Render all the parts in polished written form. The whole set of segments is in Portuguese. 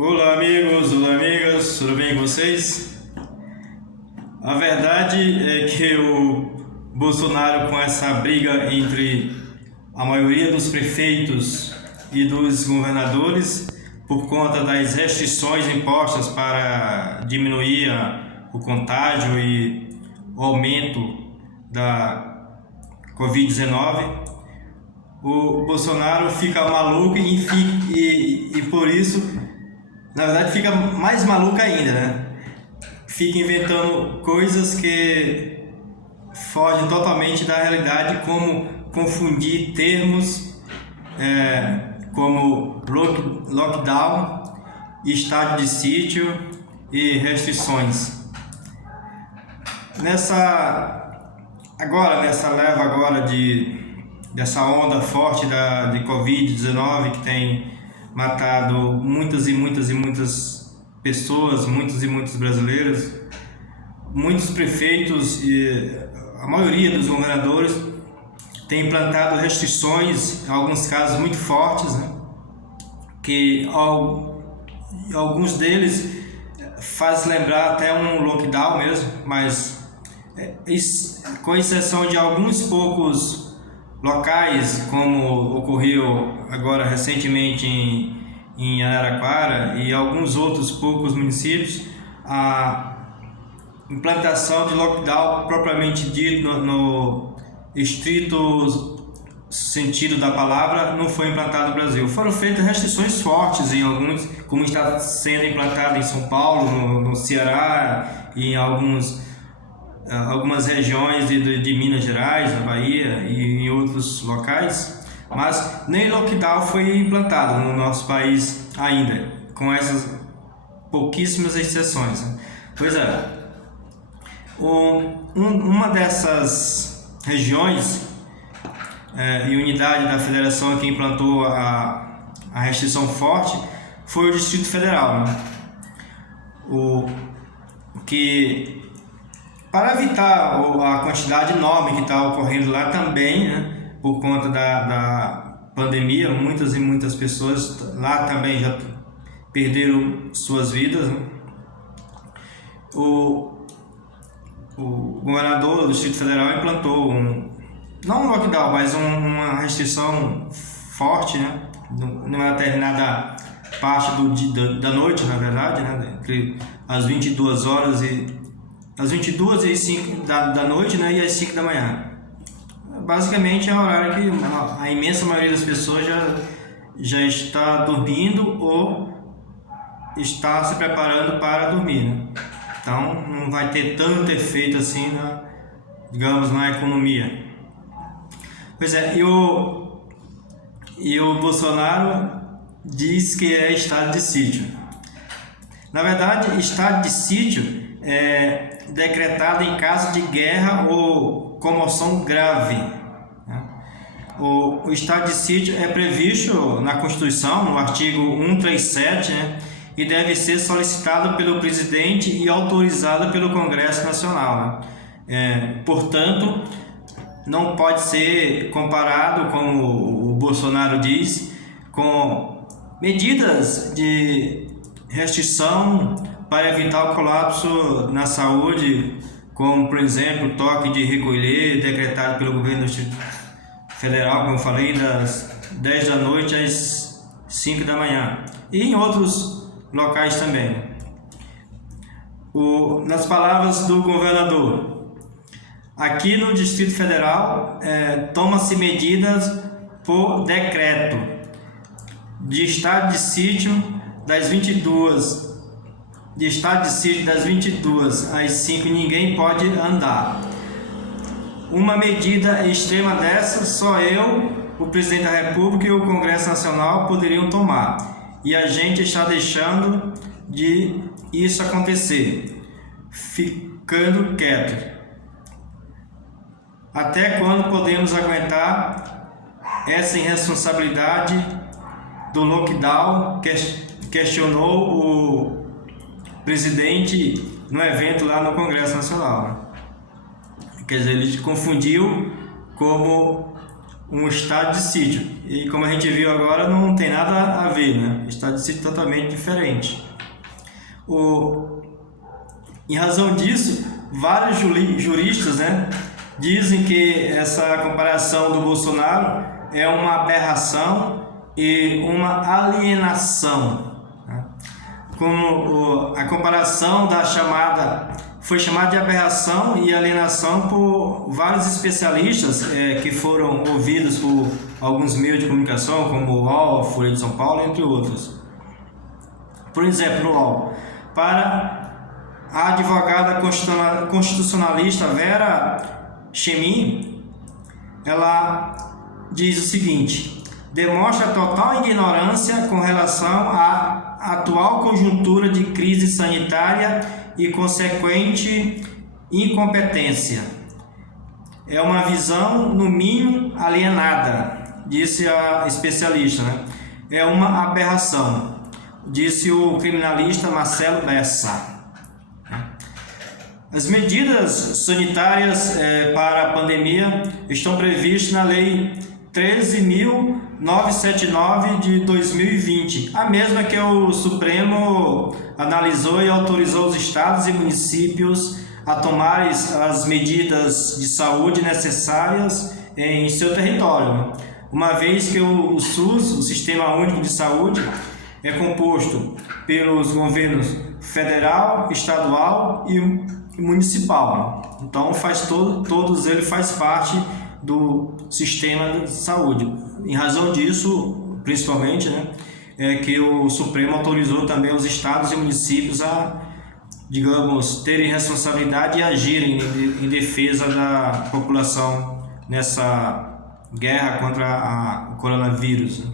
Olá amigos, olá amigas, tudo bem com vocês? A verdade é que o Bolsonaro, com essa briga entre a maioria dos prefeitos e dos governadores, por conta das restrições impostas para diminuir o contágio e o aumento da Covid-19, o Bolsonaro fica maluco e por isso, na verdade, fica mais maluco ainda, né? Fica inventando coisas que fogem totalmente da realidade, como confundir termos como lockdown, estado de sítio e restrições. Nessa leva agora dessa onda forte de Covid-19 que tem matado muitas pessoas, muitos e muitos brasileiros, muitos prefeitos e a maioria dos governadores tem implantado restrições, em alguns casos muito fortes, né? Que alguns deles faz lembrar até um lockdown mesmo, mas com exceção de alguns poucos locais, como ocorreu agora recentemente em Araraquara e alguns outros poucos municípios, a implantação de lockdown propriamente dito no estrito sentido da palavra não foi implantado no Brasil. Foram feitas restrições fortes em alguns, como está sendo implantado em São Paulo, no Ceará e em algumas regiões de Minas Gerais, na Bahia e em outros locais, mas nem lockdown foi implantado no nosso país ainda, com essas pouquíssimas exceções. Pois é, uma dessas regiões e unidade da federação que implantou a restrição forte foi o Distrito Federal, né? Para evitar a quantidade enorme que está ocorrendo lá também, né, por conta da pandemia, muitas pessoas lá também já perderam suas vidas, né? O governador do Distrito Federal implantou não um lockdown, mas uma restrição forte, né, numa determinada parte da noite, na verdade, né, entre as 22 horas às 22 e 5 da noite, né, e às 5 da manhã. Basicamente é o horário que a imensa maioria das pessoas já está dormindo ou está se preparando para dormir, né? Então não vai ter tanto efeito assim na economia. Pois é, e o Bolsonaro diz que é estado de sítio. Na verdade, estado de sítio é decretado em caso de guerra ou comoção grave, né? O estado de sítio é previsto na Constituição, no artigo 137, né? E deve ser solicitado pelo presidente e autorizado pelo Congresso Nacional, né? Portanto, não pode ser comparado, como o Bolsonaro diz, com medidas de restrição para evitar o colapso na saúde, como, por exemplo, toque de recolher decretado pelo governo do Distrito Federal, como eu falei, das 10 da noite às 5 da manhã, e em outros locais também. Nas palavras do governador, aqui no Distrito Federal toma-se medidas por decreto de estado de sítio das 22 às 5, ninguém pode andar. Uma medida extrema dessa, só eu, o presidente da República e o Congresso Nacional poderiam tomar. E a gente está deixando de isso acontecer, ficando quieto. Até quando podemos aguentar essa irresponsabilidade do lockdown? Questionou o presidente no evento lá no Congresso Nacional. Quer dizer, ele confundiu como um estado de sítio. E como a gente viu agora, não tem nada a ver, né? Estado de sítio totalmente diferente. Em razão disso, vários juristas, né, dizem que essa comparação do Bolsonaro é uma aberração e uma alienação, né? Como a comparação foi chamada de aberração e alienação por vários especialistas que foram ouvidos por alguns meios de comunicação, como o UOL, Folha de São Paulo, entre outros. Por exemplo, no UOL, para a advogada constitucionalista Vera Chemin, ela diz o seguinte: demonstra total ignorância com relação à atual conjuntura de crise sanitária e consequente incompetência. É uma visão, no mínimo, alienada, disse a especialista, né? É uma aberração, disse o criminalista Marcelo Bessa. As medidas sanitárias para a pandemia estão previstas na Lei 13.979 de 2020, a mesma que o Supremo analisou e autorizou os estados e municípios a tomarem as medidas de saúde necessárias em seu território, uma vez que o SUS, o Sistema Único de Saúde, é composto pelos governos federal, estadual e municipal. Então todos eles faz parte do sistema de saúde. Em razão disso, principalmente, né, é que o Supremo autorizou também os estados e municípios a, digamos, terem responsabilidade e agirem em defesa da população nessa guerra contra o coronavírus.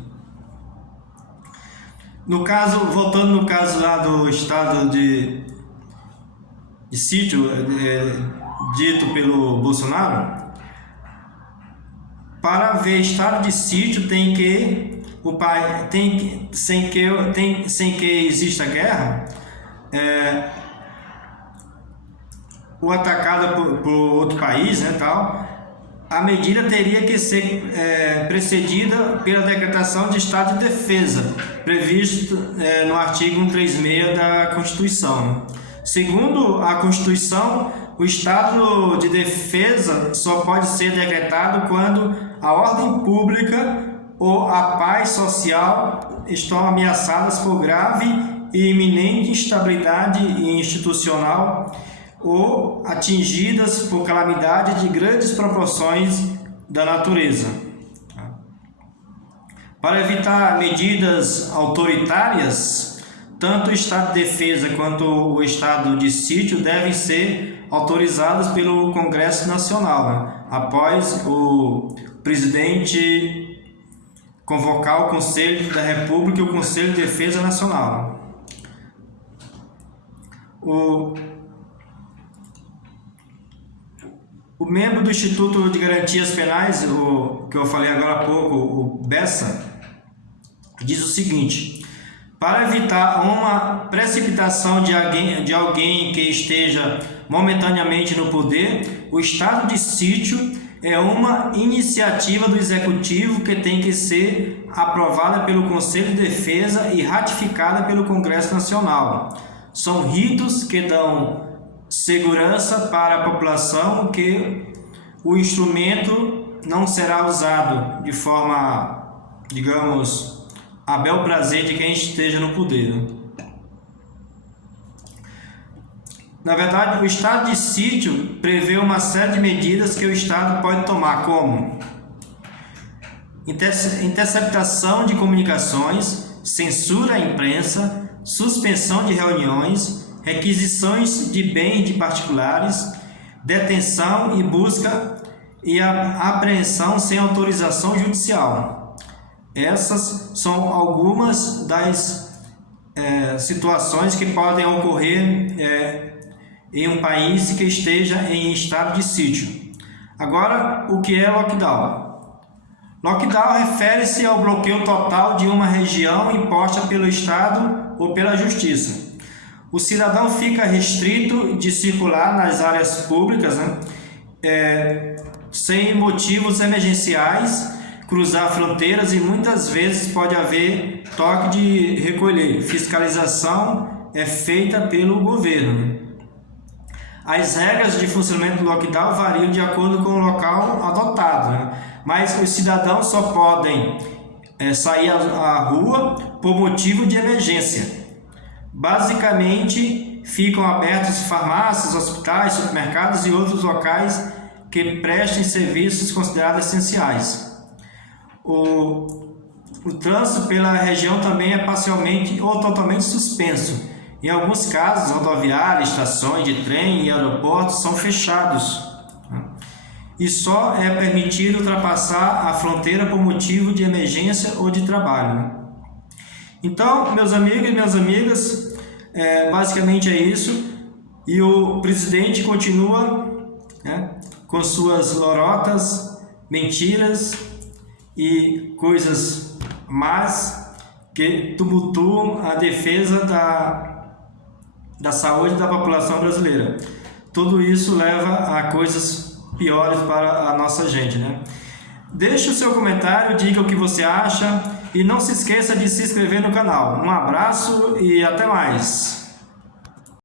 Voltando no caso lá do estado de sítio dito pelo Bolsonaro, para haver estado de sítio sem que exista guerra, ou atacada por outro país, né, tal, a medida teria que ser precedida pela decretação de estado de defesa, previsto no artigo 136 da Constituição, né? Segundo a Constituição, o estado de defesa só pode ser decretado quando a ordem pública ou a paz social estão ameaçadas por grave e iminente instabilidade institucional ou atingidas por calamidade de grandes proporções da natureza. Para evitar medidas autoritárias, tanto o estado de defesa quanto o estado de sítio devem ser autorizados pelo Congresso Nacional, né, após o presidente convocar o Conselho da República e o Conselho de Defesa Nacional. O membro do Instituto de Garantias Penais, que eu falei agora há pouco, o Bessa, diz o seguinte: para evitar uma precipitação de alguém que esteja momentaneamente no poder, o estado de sítio é uma iniciativa do Executivo que tem que ser aprovada pelo Conselho de Defesa e ratificada pelo Congresso Nacional. São ritos que dão segurança para a população, que o instrumento não será usado de forma, digamos, a bel prazer de quem esteja no poder. Na verdade, o estado de sítio prevê uma série de medidas que o Estado pode tomar, como interceptação de comunicações, censura à imprensa, suspensão de reuniões, requisições de bens de particulares, detenção e busca e apreensão sem autorização judicial. Essas são algumas das situações que podem ocorrer em um país que esteja em estado de sítio. Agora, o que é lockdown? Lockdown refere-se ao bloqueio total de uma região imposta pelo Estado ou pela Justiça. O cidadão fica restrito de circular nas áreas públicas, né, sem motivos emergenciais, cruzar fronteiras e muitas vezes pode haver toque de recolher. Fiscalização é feita pelo governo. As regras de funcionamento do lockdown variam de acordo com o local adotado, mas os cidadãos só podem sair à rua por motivo de emergência. Basicamente, ficam abertos farmácias, hospitais, supermercados e outros locais que prestem serviços considerados essenciais. O trânsito pela região também é parcialmente ou totalmente suspenso. Em alguns casos, rodoviárias, estações de trem e aeroportos são fechados. E só é permitido ultrapassar a fronteira por motivo de emergência ou de trabalho. Então, meus amigos e minhas amigas, basicamente é isso. E o presidente continua com suas lorotas, mentiras e coisas más que tumultuam a defesa da saúde da população brasileira. Tudo isso leva a coisas piores para a nossa gente, Deixe o seu comentário, diga o que você acha e não se esqueça de se inscrever no canal. Um abraço e até mais!